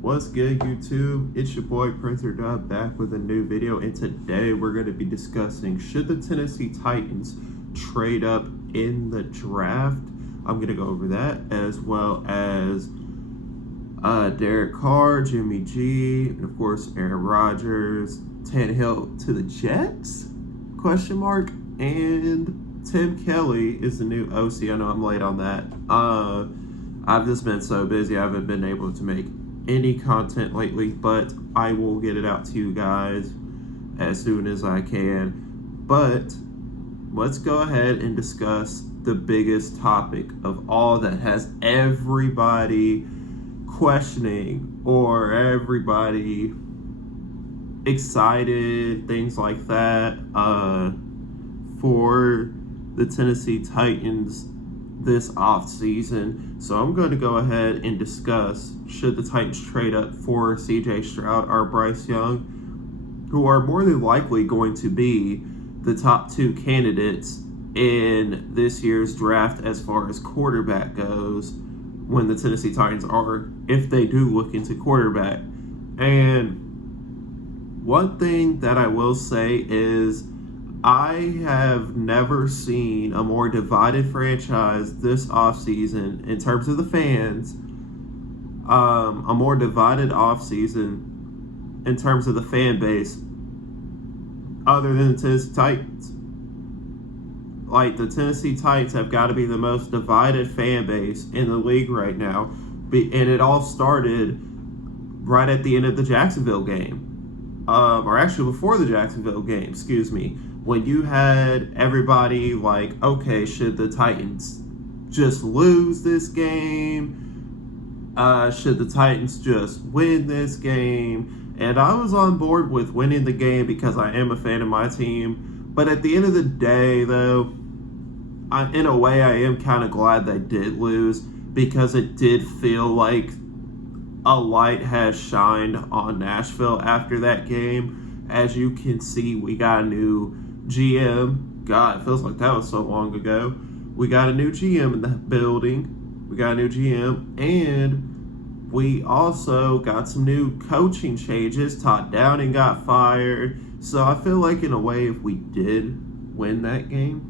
What's good, YouTube? It's your boy Printer Dub back with a new video, and today we're going to be discussing should the Tennessee Titans trade up in the draft. I'm going to go over that, as well as Derek Carr, Jimmy G, and of course Aaron Rodgers, Tannehill to the Jets? Question mark. And Tim Kelly is the new OC. I know I'm late on that. I've just been so busy, I haven't been able to make any content lately, but I will get it out to you guys as soon as I can. But let's go ahead and discuss the biggest topic of all that has everybody questioning or everybody excited, things like that, for the Tennessee Titans this offseason. So I'm going to go ahead and discuss should the Titans trade up for CJ Stroud or Bryce Young, who are more than likely going to be the top two candidates in this year's draft as far as quarterback goes, when the Tennessee Titans are, if they do look into quarterback. And one thing that I will say is I have never seen a more divided franchise this offseason in terms of the fans, a more divided offseason in terms of the fan base other than the Tennessee Titans. Like, the Tennessee Titans have got to be the most divided fan base in the league right now. And it all started right at the end of the Jacksonville game. Or actually before the Jacksonville game, excuse me. When you had everybody like, okay, should the Titans just lose this game? Should the Titans just win this game? And I was on board with winning the game because I am a fan of my team. But at the end of the day, though, in a way, I am kind of glad they did lose, because it did feel like a light has shined on Nashville after that game. As you can see, we got a new GM. God, it feels like that was so long ago. We got a new GM in the building. We got a new GM, and we also got some new coaching changes. Todd Downing got fired. So I feel like, in a way, if we did win that game,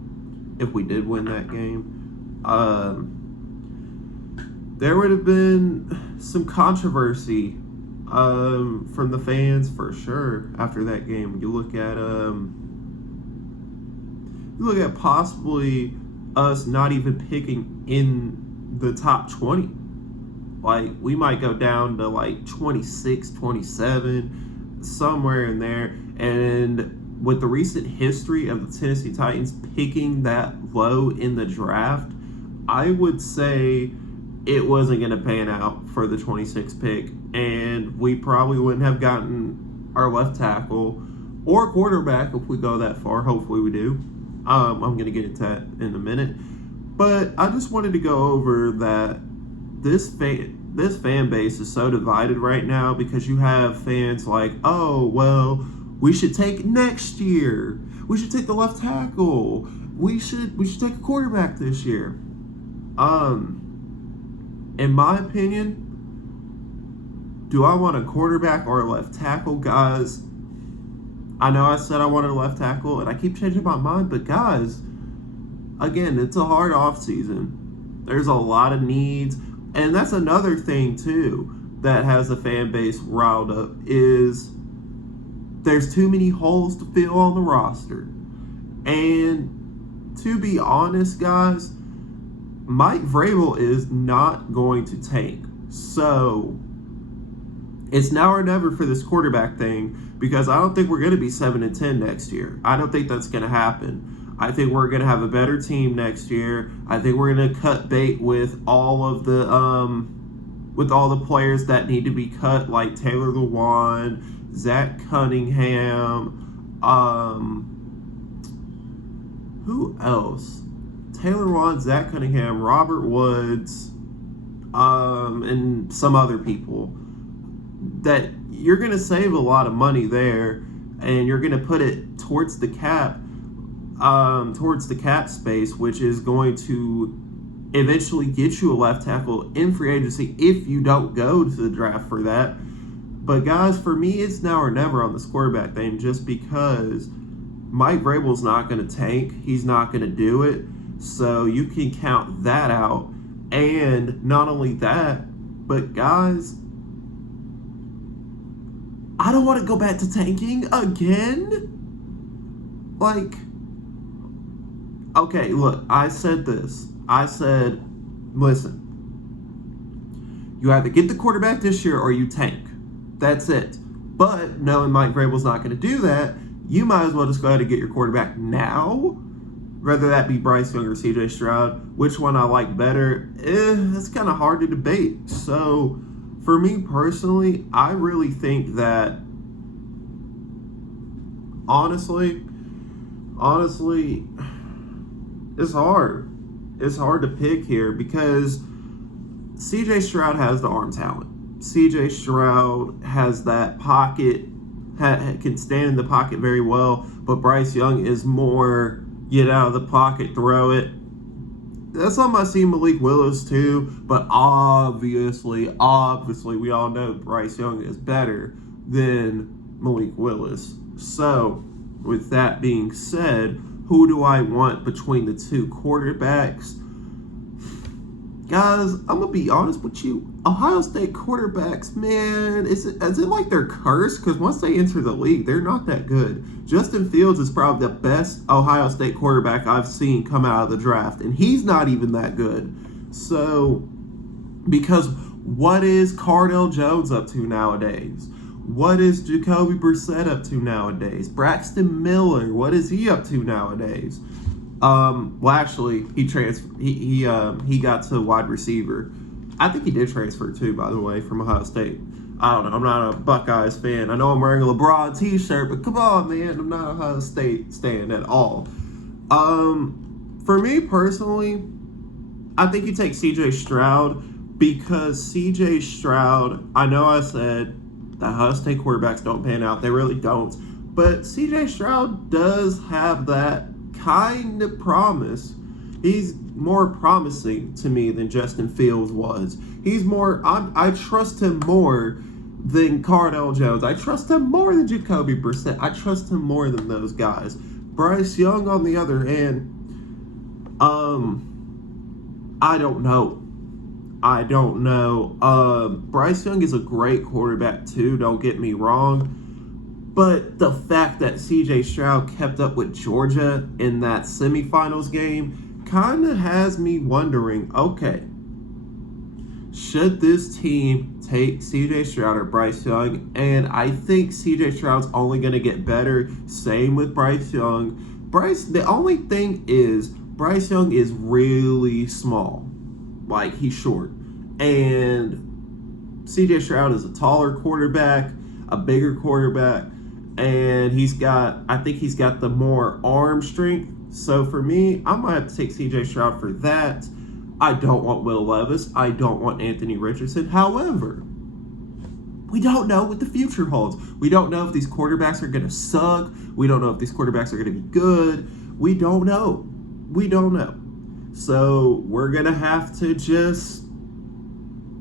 there would have been some controversy from the fans for sure after that game. You look at possibly us not even picking in the top 20. Like, we might go down to like 26, 27, somewhere in there. And with the recent history of the Tennessee Titans picking that low in the draft, I would say it wasn't going to pan out for the 26th pick, and we probably wouldn't have gotten our left tackle or quarterback if we go that far. Hopefully we do. I'm going to get into that in a minute. But I just wanted to go over that this fan base is so divided right now, because you have fans like, oh, well, we should take next year. We should take the left tackle. We should take a quarterback this year. In my opinion, do I want a quarterback or a left tackle? Guys, I know I said I wanted a left tackle, and I keep changing my mind, but guys, again, it's a hard offseason. There's a lot of needs, and that's another thing, too, that has the fan base riled up, is there's too many holes to fill on the roster. And to be honest, guys, Mike Vrabel is not going to tank. So it's now or never for this quarterback thing, because I don't think we're going to be 7-10 next year. I don't think that's going to happen. I think we're going to have a better team next year. I think we're going to cut bait with all of the players that need to be cut, like Taylor Lewan, Zach Cunningham, who else? Taylor Lewan, Zach Cunningham, Robert Woods, and some other people. That you're going to save a lot of money there, and you're going to put it towards the cap space, which is going to eventually get you a left tackle in free agency if you don't go to the draft for that. But guys, for me, it's now or never on this quarterback thing, just because Mike Vrabel's not going to tank. He's not going to do it. So you can count that out. And not only that, but guys, I don't want to go back to tanking again. Like, okay, look, I said this. I said, listen, you either get the quarterback this year or you tank. That's it. But knowing Mike Vrabel's not going to do that, you might as well just go ahead and get your quarterback now. Whether that be Bryce Young or CJ Stroud, which one I like better, it's kind of hard to debate. So, for me personally, I really think that, honestly, it's hard. It's hard to pick here because CJ Stroud has the arm talent. CJ Stroud has that pocket, can stand in the pocket very well, but Bryce Young is more get out of the pocket, throw it. That's something I see Malik Willis too, but obviously, we all know Bryce Young is better than Malik Willis. So, with that being said, who do I want between the two quarterbacks? Guys, I'm going to be honest with you. Ohio State quarterbacks, man, is it like they're cursed? Because once they enter the league, they're not that good. Justin Fields is probably the best Ohio State quarterback I've seen come out of the draft, and he's not even that good. So, because what is Cardell Jones up to nowadays? What is Jacoby Brissett up to nowadays? Braxton Miller, what is he up to nowadays? Well, actually, he got to wide receiver. I think he did transfer too, by the way, from Ohio State. I don't know. I'm not a Buckeyes fan. I know I'm wearing a LeBron t-shirt, but come on, man. I'm not an Ohio State stan at all. For me personally, I think you take CJ Stroud because CJ Stroud, I know I said the Ohio State quarterbacks don't pan out. They really don't. But CJ Stroud does have that kind of promise. He's more promising to me than Justin Fields was. He's more, I trust him more than Cardell Jones. I trust him more than Jacoby Brissett. I trust him more than those guys. Bryce Young, on the other hand, I don't know. Bryce Young is a great quarterback too, don't get me wrong. But the fact that CJ Stroud kept up with Georgia in that semifinals game kind of has me wondering, okay, should this team take CJ Stroud or Bryce Young? And I think CJ Stroud's only going to get better. Same with Bryce Young. The only thing is, Bryce Young is really small. Like, he's short. And CJ Stroud is a taller quarterback, a bigger quarterback. And I think he's got the more arm strength. So for me, I might have to take CJ Stroud for that. I don't want Will Levis. I don't want Anthony Richardson. However, we don't know what the future holds. We don't know if these quarterbacks are going to suck. We don't know if these quarterbacks are going to be good. We don't know. So we're going to have to just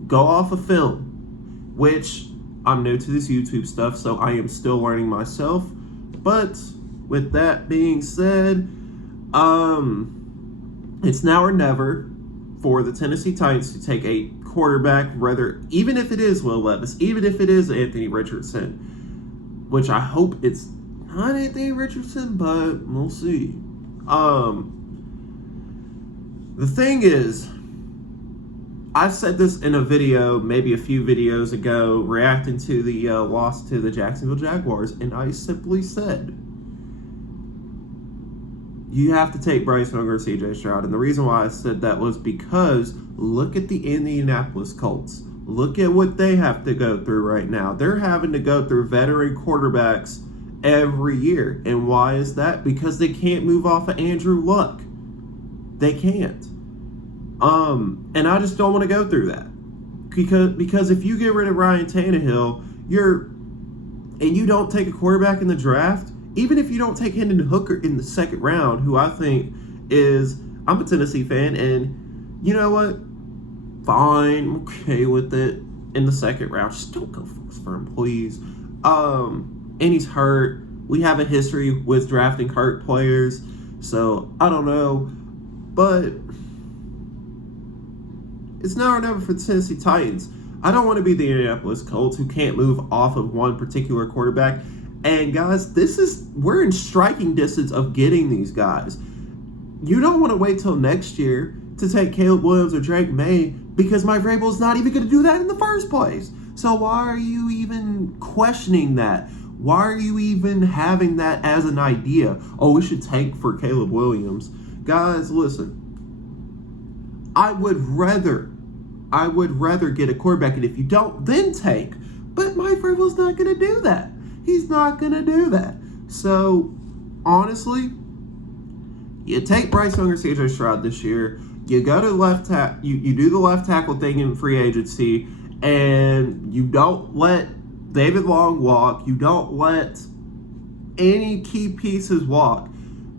go off of film, which I'm new to this YouTube stuff, so I am still learning myself. But with that being said, it's now or never for the Tennessee Titans to take a quarterback, even if it is Will Levis, even if it is Anthony Richardson, which I hope it's not Anthony Richardson, but we'll see. The thing is, I said this in a video, maybe a few videos ago, reacting to the loss to the Jacksonville Jaguars, and I simply said, you have to take Bryce Young or CJ Stroud. And the reason why I said that was because look at the Indianapolis Colts. Look at what they have to go through right now. They're having to go through veteran quarterbacks every year. And why is that? Because they can't move off of Andrew Luck. They can't. And I just don't want to go through that. Because if you get rid of Ryan Tannehill, and you don't take a quarterback in the draft, even if you don't take Hendon Hooker in the second round, who I think I'm a Tennessee fan, and You know what? Fine, I'm okay with it. In the second round, just don't go for him, please. And he's hurt. We have a history with drafting hurt players, so I don't know. But it's now or never for the Tennessee Titans. I don't want to be the Indianapolis Colts who can't move off of one particular quarterback. And guys, we're in striking distance of getting these guys. You don't want to wait till next year to take Caleb Williams or Drake May because Mike Vrabel's not even going to do that in the first place. So why are you even questioning that? Why are you even having that as an idea? Oh, we should tank for Caleb Williams. Guys, listen. I would rather get a quarterback, and if you don't, then tank. But Mike Vrabel's not going to do that. He's not going to do that. So, honestly, you take Bryce Young or CJ Stroud this year. You go to left tackle. You do the left tackle thing in free agency, and you don't let David Long walk. You don't let any key pieces walk.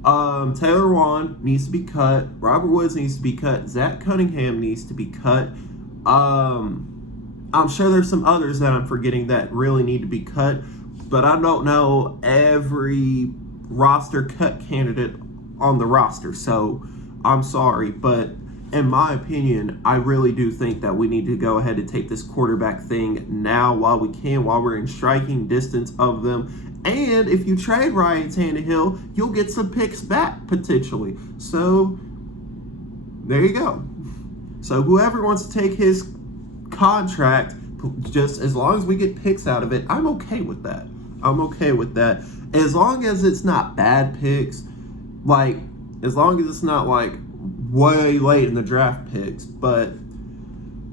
Taylor Wan needs to be cut. Robert Woods needs to be cut. Zach Cunningham needs to be cut. I'm sure there's some others that I'm forgetting that really need to be cut, but I don't know every roster cut candidate on the roster, so I'm sorry, but in my opinion, I really do think that we need to go ahead and take this quarterback thing now while we can, while we're in striking distance of them. And if you trade Ryan Tannehill, you'll get some picks back potentially. So there you go. So whoever wants to take his contract, just as long as we get picks out of it, I'm okay with that. I'm okay with that. As long as it's not bad picks, like as long as it's not like way late in the draft picks. But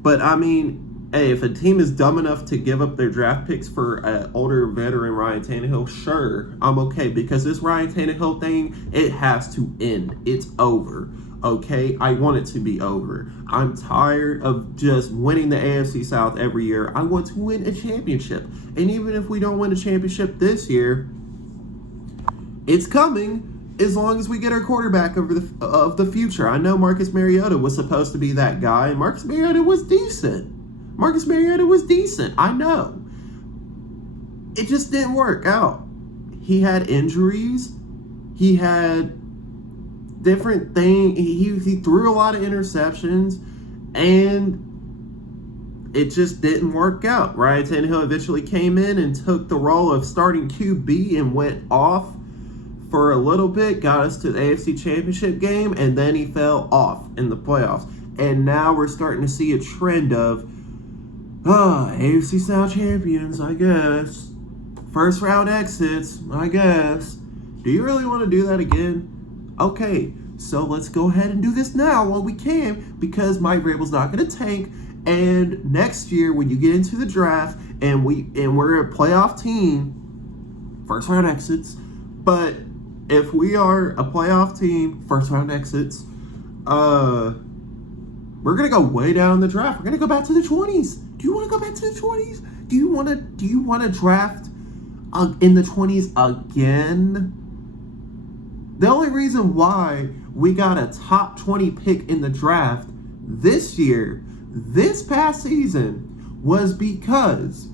I mean, hey, if a team is dumb enough to give up their draft picks for an older veteran Ryan Tannehill, sure, I'm okay. Because this Ryan Tannehill thing, it has to end. It's over. Okay? I want it to be over. I'm tired of just winning the AFC South every year. I want to win a championship. And even if we don't win a championship this year, it's coming as long as we get our quarterback of the future. I know Marcus Mariota was supposed to be that guy, and Marcus Mariota was decent. I know. It just didn't work out. He had injuries. He had different things. He threw a lot of interceptions, and it just didn't work out. Ryan Tannehill eventually came in and took the role of starting QB and went off for a little bit, got us to the AFC Championship game, and then he fell off in the playoffs. And now we're starting to see a trend of AFC South champions, I guess. First round exits, I guess. Do you really want to do that again? Okay, so let's go ahead and do this now while we can, because Mike Vrabel's not going to tank. And next year, when you get into the draft and we're a playoff team, first round exits. But if we are a playoff team, first round exits, we're gonna go way down in the draft. We're gonna go back to the 20s. Do you want to go back to the 20s? Do you want to draft in the 20s again? The only reason why we got a top 20 pick in the draft this year, this past season, was because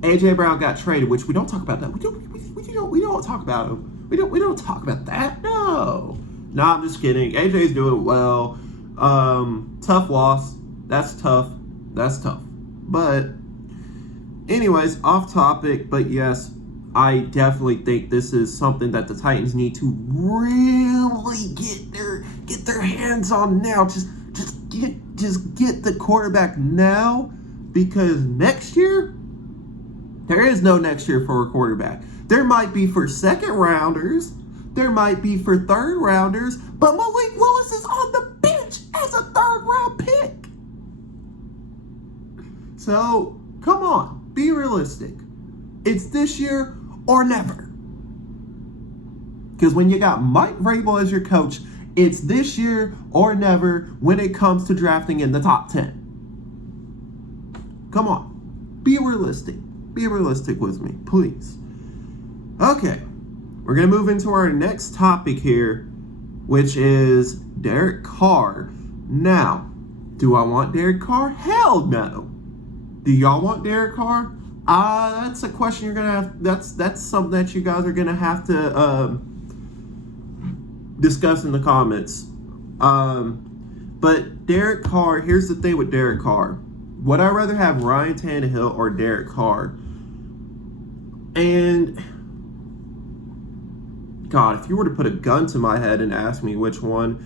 AJ Brown got traded, which we don't talk about that. We don't talk about him. We don't talk about that. No, I'm just kidding. AJ's doing well. Tough loss. That's tough. But anyways, off topic. But yes, I definitely think this is something that the Titans need to really get their hands on now. Just get the quarterback now, because next year there is no next year for a quarterback. There might be for second rounders. There might be for third rounders. But Malik Willis is on the bench as a third round pick. So, come on. Be realistic. It's this year or never. Because when you got Mike Vrabel as your coach, it's this year or never when it comes to drafting in the top 10. Come on. Be realistic. Be realistic with me, please. Okay, we're going to move into our next topic here, which is Derek Carr. Now, do I want Derek Carr? Hell no. Do y'all want Derek Carr? That's a question you're gonna have. That's something that you guys are gonna have to discuss in the comments. But Derek Carr, here's the thing with Derek Carr. Would I rather have Ryan Tannehill or Derek Carr? And God, if you were to put a gun to my head and ask me which one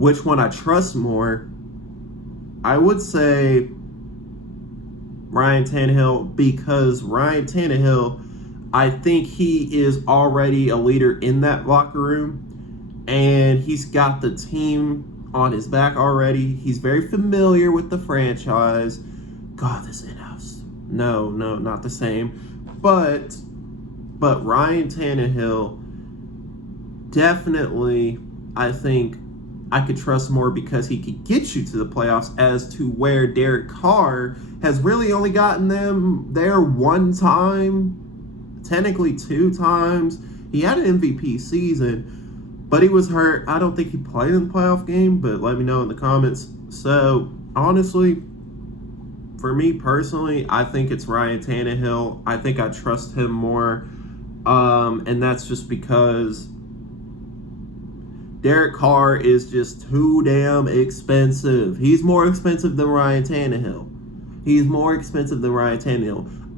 I trust more, I would say Ryan Tannehill, because Ryan Tannehill, I think he is already a leader in that locker room, and he's got the team on his back already. He's very familiar with the franchise. God, this in-house. No, not the same. But Ryan Tannehill, definitely, I think I could trust more because he could get you to the playoffs, as to where Derek Carr has really only gotten them there one time, technically two times. He had an MVP season, but he was hurt. I don't think he played in the playoff game, but let me know in the comments. So, honestly, for me personally, I think it's Ryan Tannehill. I think I trust him more, and that's just because Derek Carr is just too damn expensive. He's more expensive than Ryan Tannehill.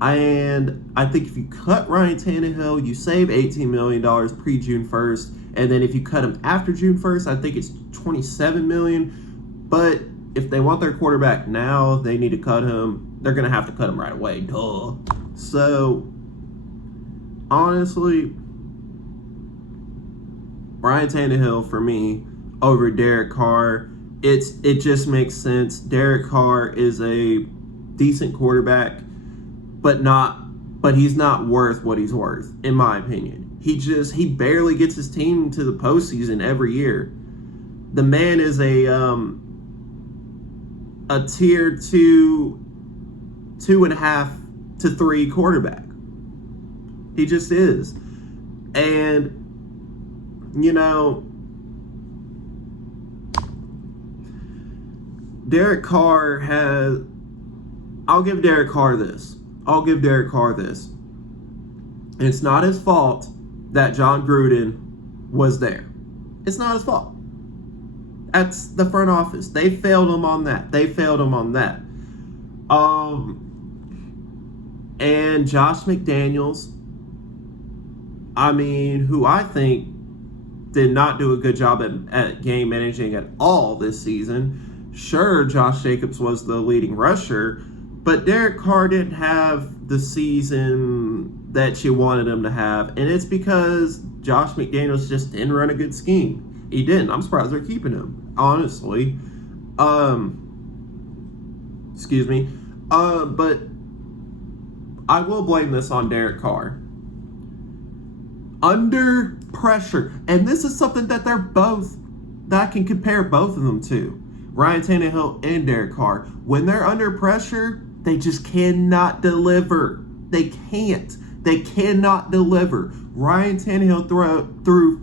And I think if you cut Ryan Tannehill, you save $18 million pre-June 1st. And then if you cut him after June 1st, I think it's $27 million. But if they want their quarterback now, they need to cut him. They're going to have to cut him right away. Duh. So, honestly, Ryan Tannehill for me over Derek Carr. It just makes sense. Derek Carr is a decent quarterback, but he's not worth what he's worth, in my opinion. He barely gets his team to the postseason every year. The man is a tier 2.5 to 3 quarterback. He just is. And Derek Carr has... I'll give Derek Carr this. And it's not his fault that John Gruden was there. It's not his fault. That's the front office. They failed him on that. And Josh McDaniels, who I think did not do a good job at game managing at all this season. Sure, Josh Jacobs was the leading rusher, but Derek Carr didn't have the season that you wanted him to have, and it's because Josh McDaniels just didn't run a good scheme. He didn't. I'm surprised they're keeping him, honestly. Excuse me. But I will blame this on Derek Carr. Under pressure, and this is something that I can compare both of them to, Ryan Tannehill and Derek Carr. When they're under pressure, they just cannot deliver. They cannot deliver. Ryan Tannehill threw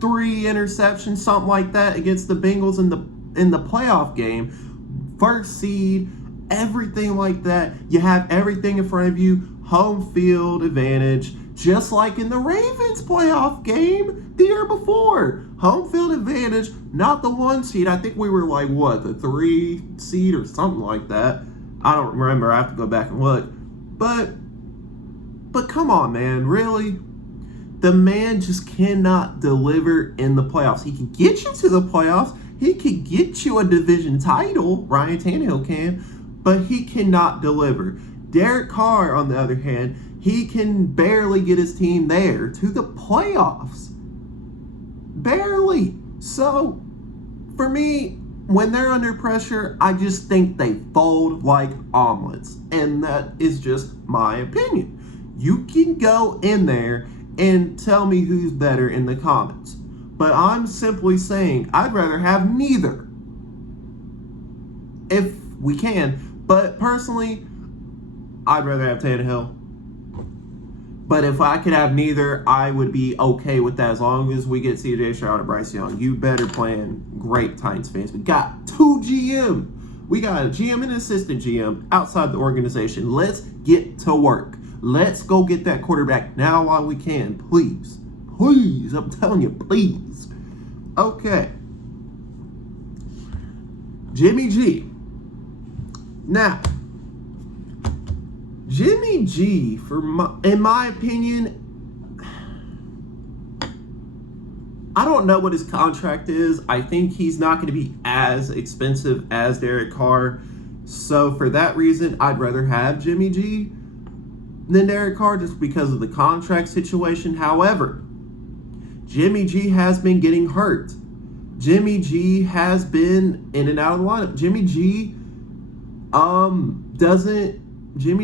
3 interceptions, something like that, against the Bengals in the playoff game. First seed, everything like that. You have everything in front of you. Home field advantage. Just like in the Ravens playoff game the year before. Home field advantage, not the 1 seed. I think we were like, the 3 seed or something like that. I don't remember. I have to go back and look. But come on, man. Really? The man just cannot deliver in the playoffs. He can get you to the playoffs. He can get you a division title. Ryan Tannehill can. But he cannot deliver. Derek Carr, on the other hand, he can barely get his team there to the playoffs. Barely. So, for me, when they're under pressure, I just think they fold like omelets. And that is just my opinion. You can go in there and tell me who's better in the comments. But I'm simply saying I'd rather have neither, if we can. But personally, I'd rather have Tannehill. But if I could have neither, I would be okay with that as long as we get CJ Stroud and Bryce Young. You better plan great, Titans fans. We got 2 GM. We got a GM and an assistant GM outside the organization. Let's get to work. Let's go get that quarterback now while we can. Please. Please. I'm telling you, please. Okay. Jimmy G. Now, Jimmy G, in my opinion, I don't know what his contract is. I think he's not going to be as expensive as Derek Carr. So for that reason, I'd rather have Jimmy G than Derek Carr just because of the contract situation. However, Jimmy G has been getting hurt. Jimmy G has been in and out of the lineup. Jimmy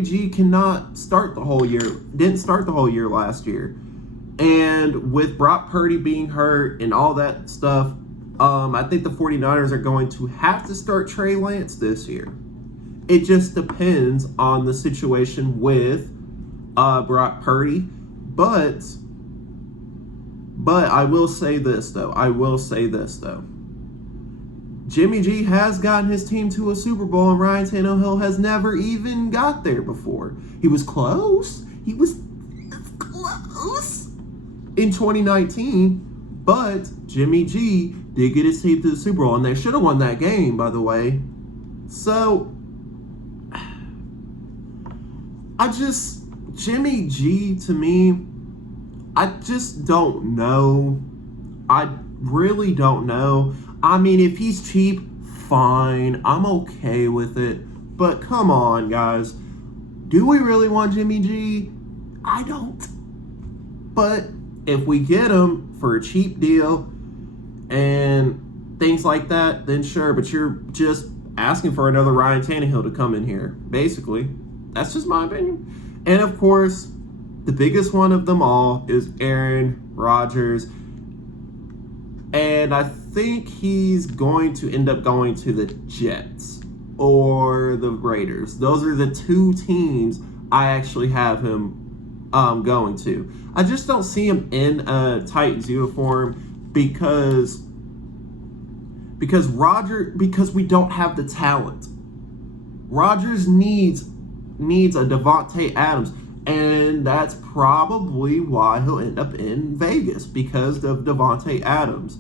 G cannot start the whole year. Didn't start the whole year last year. And with Brock Purdy being hurt and all that stuff, I think the 49ers are going to have to start Trey Lance this year. It just depends on the situation with Brock Purdy. But I will say this, though. Jimmy G has gotten his team to a Super Bowl, and Ryan Tannehill has never even got there before. He was close. He was close in 2019, but Jimmy G did get his team to the Super Bowl, and they should have won that game, by the way. So, Jimmy G, to me, I just don't know. I really don't know. I mean, if he's cheap, fine. I'm okay with it. But come on, guys. Do we really want Jimmy G? I don't. But if we get him for a cheap deal and things like that, then sure. But you're just asking for another Ryan Tannehill to come in here, basically. That's just my opinion. And, of course, the biggest one of them all is Aaron Rodgers. And I think he's going to end up going to the Jets or the Raiders. Those are the two teams I actually have him going to. I just don't see him in a Titans uniform because we don't have the talent. Rodgers needs a Devontae Adams. And that's probably why he'll end up in Vegas, because of Devontae Adams.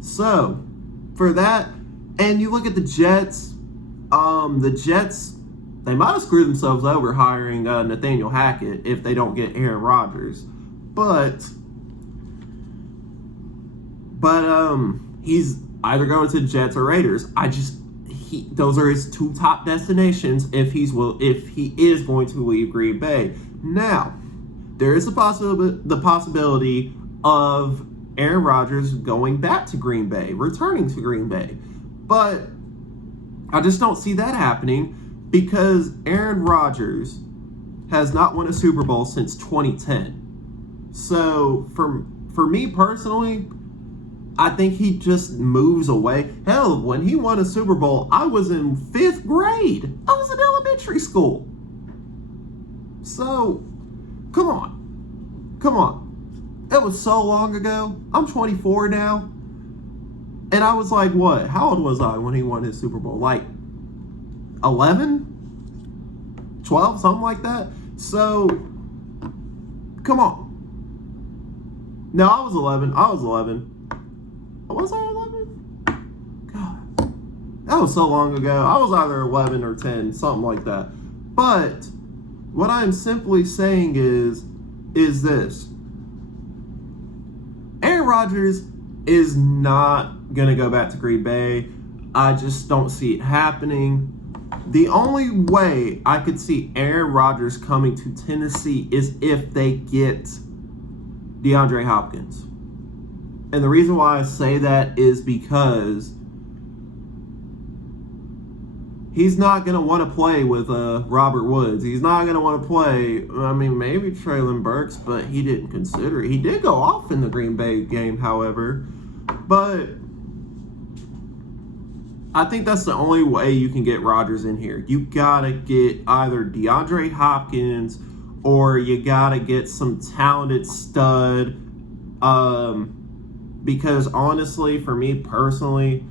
So, for that, and you look at the Jets, they might have screwed themselves over hiring Nathaniel Hackett if they don't get Aaron Rodgers. But he's either going to the Jets or Raiders. Those are his two top destinations if he is going to leave Green Bay. Now, there is the possibility of Aaron Rodgers going back to Green Bay, returning to Green Bay. But I just don't see that happening because Aaron Rodgers has not won a Super Bowl since 2010. So, for me personally, I think he just moves away. Hell, when he won a Super Bowl, I was in 5th grade. I was in elementary school. So, come on. It was so long ago. I'm 24 now. And I was like, what? How old was I when he won his Super Bowl? Like 11? 12? Something like that? So, come on. No, I was 11. Was I 11? God. That was so long ago. I was either 11 or 10, something like that. But what I'm simply saying is this. Aaron Rodgers is not going to go back to Green Bay. I just don't see it happening. The only way I could see Aaron Rodgers coming to Tennessee is if they get DeAndre Hopkins. And the reason why I say that is because he's not going to want to play with Robert Woods. He's not going to want to play, maybe Treylon Burks, but he didn't consider it. He did go off in the Green Bay game, however. But I think that's the only way you can get Rodgers in here. You got to get either DeAndre Hopkins or you got to get some talented stud. Because honestly, for me personally,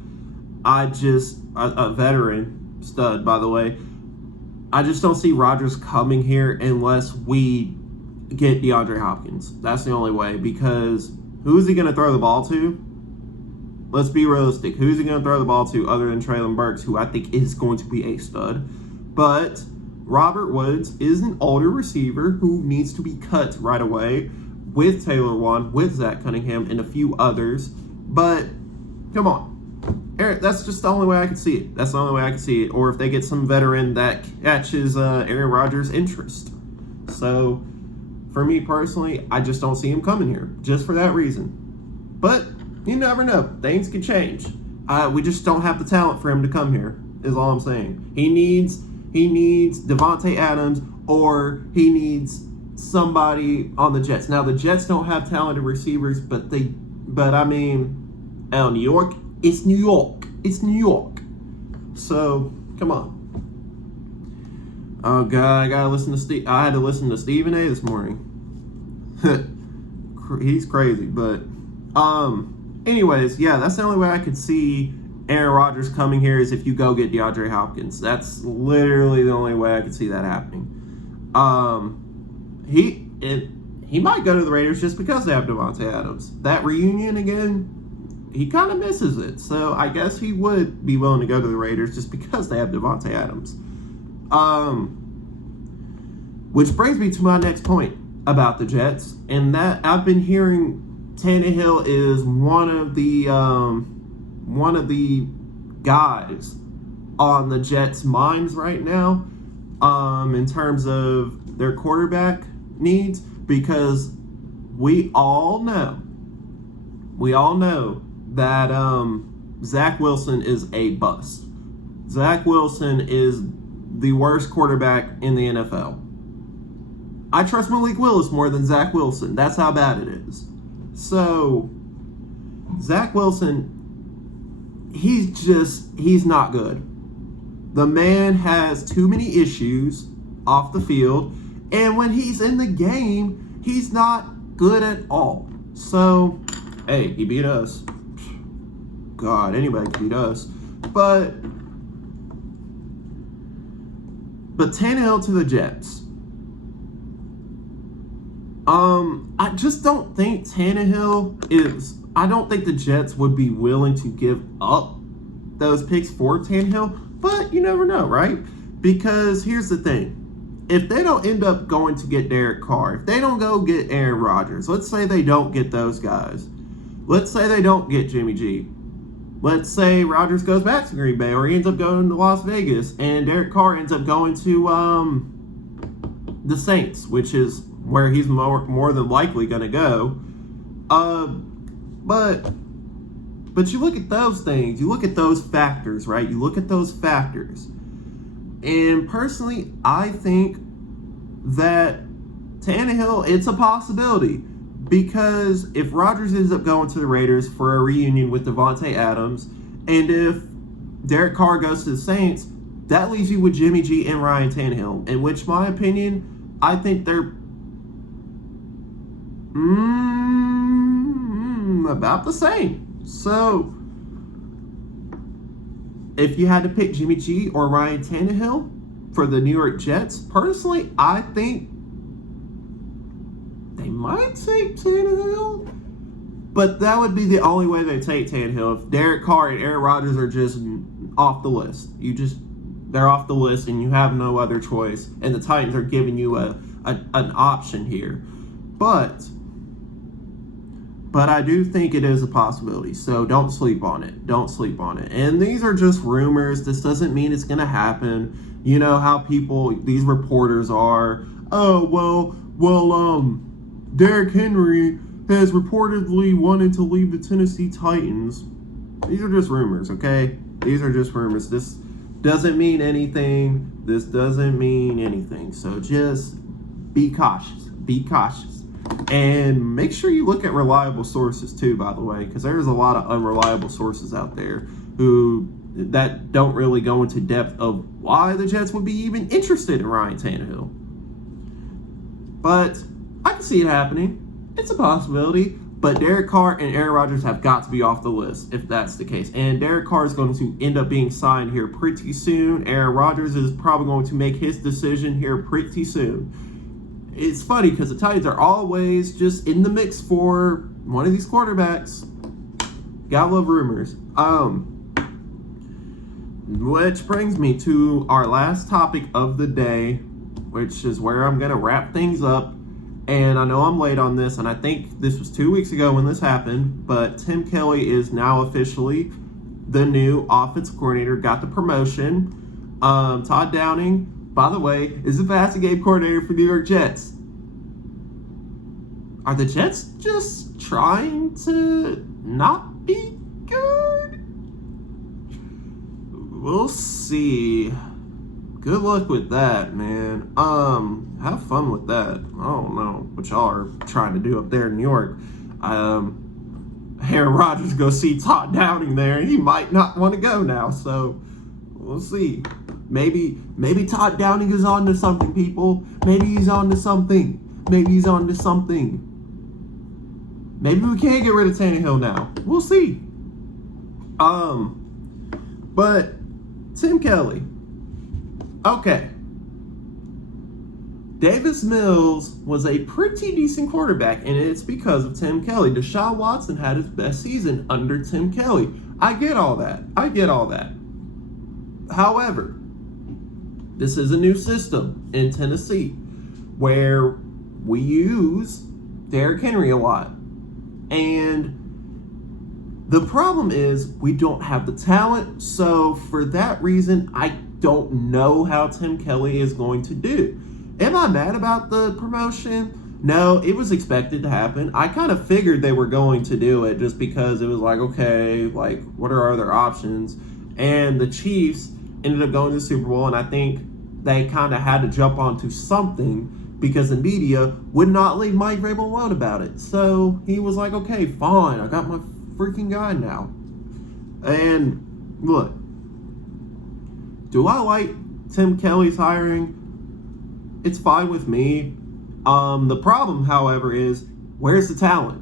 a veteran stud, by the way, I just don't see Rodgers coming here unless we get DeAndre Hopkins. That's the only way, because who's he going to throw the ball to? Let's be realistic. Who's he going to throw the ball to other than Treylon Burks, who I think is going to be a stud? But Robert Woods is an older receiver who needs to be cut right away with Taylor Wan, with Zach Cunningham, and a few others. But come on. That's just the only way I can see it. That's the only way I can see it. Or if they get some veteran that catches Aaron Rodgers' interest. So, for me personally, I just don't see him coming here. Just for that reason. But you never know. Things can change. We just don't have the talent for him to come here, is all I'm saying. He needs Devontae Adams, or he needs somebody on the Jets. Now, the Jets don't have talented receivers, but I mean, New York, it's New York. It's New York. So, come on. Oh, God, I had to listen to Stephen A. this morning. He's crazy, but, anyways, yeah, that's the only way I could see Aaron Rodgers coming here is if you go get DeAndre Hopkins. That's literally the only way I could see that happening. He might go to the Raiders just because they have Devontae Adams. That reunion again, he kind of misses it. So I guess he would be willing to go to the Raiders just because they have Devontae Adams. Which brings me to my next point about the Jets, and that I've been hearing Tannehill is one of the guys on the Jets' minds right now, in terms of their quarterback needs, because we all know that Zach Wilson is a bust. Zach Wilson is the worst quarterback in the NFL. I trust Malik Willis more than Zach Wilson. That's how bad it is. So, Zach Wilson, he's not good. The man has too many issues off the field, and when he's in the game, he's not good at all. So, hey, he beat us. God, anybody can beat us. But Tannehill to the Jets. I just don't think I don't think the Jets would be willing to give up those picks for Tannehill, but you never know, right? Because here's the thing. If they don't end up going to get Derek Carr, if they don't go get Aaron Rodgers, let's say they don't get those guys. Let's say they don't get Jimmy G. Let's say Rodgers goes back to Green Bay, or he ends up going to Las Vegas, and Derek Carr ends up going to the Saints, which is where he's more than likely going to go. But you look at those things, you look at those factors, right? You look at those factors. And personally, I think that Tannehill, it's a possibility. Because if Rodgers ends up going to the Raiders for a reunion with Devontae Adams, and if Derek Carr goes to the Saints, that leaves you with Jimmy G and Ryan Tannehill. In which, my opinion, I think they're about the same. So, if you had to pick Jimmy G or Ryan Tannehill for the New York Jets, personally, I think they might take Tannehill, but that would be the only way they take Tannehill. If Derek Carr and Aaron Rodgers are just off the list, they're off the list, and you have no other choice. And the Titans are giving you an option here, but I do think it is a possibility. So don't sleep on it. Don't sleep on it. And these are just rumors. This doesn't mean it's gonna happen. You know how these reporters are. Oh well. Derrick Henry has reportedly wanted to leave the Tennessee Titans. These are just rumors, okay? These are just rumors. This doesn't mean anything. This doesn't mean anything. So just be cautious. Be cautious. And make sure you look at reliable sources too, by the way, because there's a lot of unreliable sources out there that don't really go into depth of why the Jets would be even interested in Ryan Tannehill. But I can see it happening. It's a possibility. But Derek Carr and Aaron Rodgers have got to be off the list if that's the case. And Derek Carr is going to end up being signed here pretty soon. Aaron Rodgers is probably going to make his decision here pretty soon. It's funny because the Titans are always just in the mix for one of these quarterbacks. Gotta love rumors. Which brings me to our last topic of the day, which is where I'm going to wrap things up. And I know I'm late on this, and I think this was 2 weeks ago when this happened, but Tim Kelly is now officially the new offensive coordinator, got the promotion. Todd Downing, by the way, is the passing game coordinator for New York Jets. Are the Jets just trying to not be good? We'll see. Good luck with that, man. Have fun with that. I don't know what y'all are trying to do up there in New York. Aaron Rodgers go see Todd Downing there. He might not want to go now, so we'll see. Maybe Todd Downing is on to something, people. Maybe he's on to something. Maybe he's on to something. Maybe we can't get rid of Tannehill now. We'll see. But Tim Kelly. Okay. Davis Mills was a pretty decent quarterback, and it's because of Tim Kelly. Deshaun Watson had his best season under Tim Kelly. I get all that. However, this is a new system in Tennessee where we use Derrick Henry a lot. And the problem is we don't have the talent. So for that reason, I don't know how Tim Kelly is going to do. Am I mad about the promotion? No, it was expected to happen. I kind of figured they were going to do it just because it was like, okay, like, what are our other options? And the Chiefs ended up going to the Super Bowl, and I think they kind of had to jump onto something because the media would not leave Mike Vrabel alone about it. So he was like, okay, fine, I got my freaking guy now. And look, do I like Tim Kelly's hiring? It's fine with me. The problem, however, is where's the talent?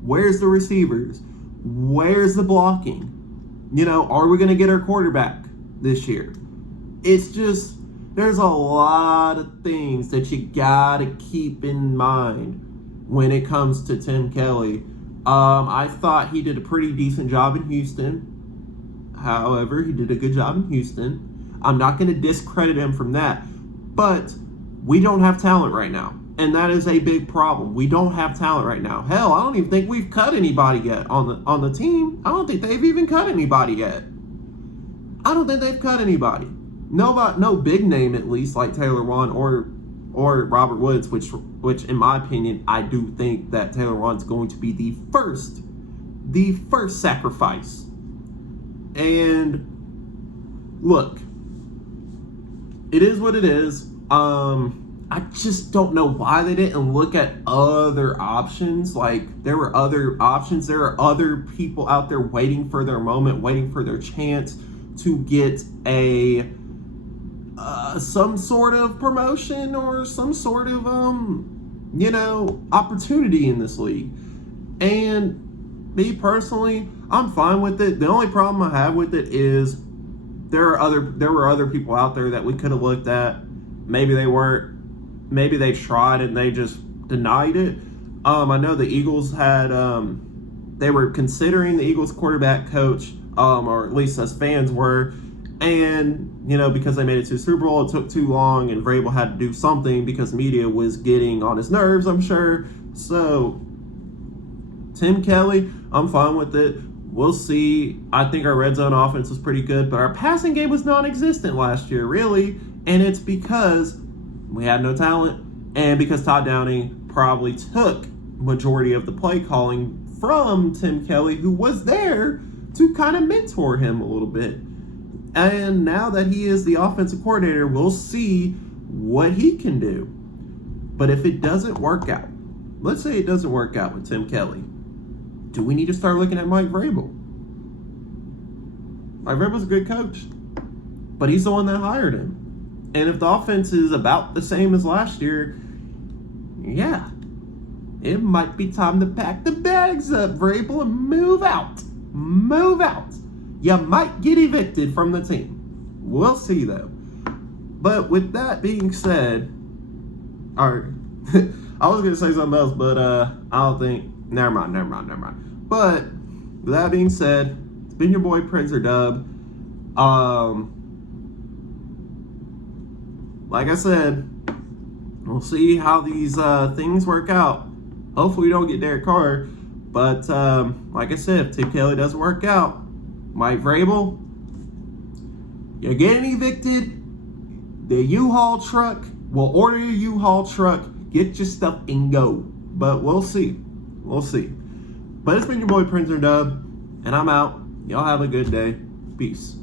Where's the receivers? Where's the blocking? You know, are we going to get our quarterback this year? It's just, there's a lot of things that you got to keep in mind when it comes to Tim Kelly. I thought he did a pretty decent job in Houston. However, he did a good job in Houston. I'm not going to discredit him from that. But we don't have talent right now. And that is a big problem. We don't have talent right now. Hell, I don't even think we've cut anybody yet on the team. I don't think they've even cut anybody yet. I don't think they've cut anybody. No big name, at least, like Taylor Wan or Robert Woods, which in my opinion, I do think that Taylor Wan's going to be the first sacrifice. And look, it is what it is. I just don't know why they didn't look at other options. Like, there were other options. There are other people out there waiting for their moment, waiting for their chance to get a some sort of promotion or some sort of opportunity in this league. And me personally, I'm fine with it. The only problem I have with it is there were other people out there that we could have looked at. Maybe they weren't. Maybe they tried and they just denied it. I know the Eagles had they were considering the Eagles quarterback coach, or at least us fans were. And, because they made it to the Super Bowl, it took too long, and Vrabel had to do something because media was getting on his nerves, I'm sure. So, Tim Kelly, I'm fine with it. We'll see. I think our red zone offense was pretty good, but our passing game was non-existent last year, really. And it's because we had no talent, and because Todd Downing probably took majority of the play calling from Tim Kelly, who was there to kind of mentor him a little bit. And now that he is the offensive coordinator, we'll see what he can do. But if it doesn't work out, let's say it doesn't work out with Tim Kelly, do we need to start looking at Mike Vrabel? Mike Vrabel's a good coach, but he's the one that hired him. And if the offense is about the same as last year, Yeah, it might be time to pack the bags up, Vrabel, and move out. Move out. You might get evicted from the team. We'll see, though. But with that being said, or I was gonna say something else, but I don't think. Never mind. But with that being said, it's been your boy Prince or Dub. Like I said, we'll see how these things work out. Hopefully, we don't get Derek Carr. But like I said, if Tim Kelly doesn't work out, Mike Vrabel, you're getting evicted. The U-Haul truck will order your U-Haul truck. Get your stuff and go. But we'll see. We'll see. But it's been your boy Prince or Dub, and I'm out. Y'all have a good day. Peace.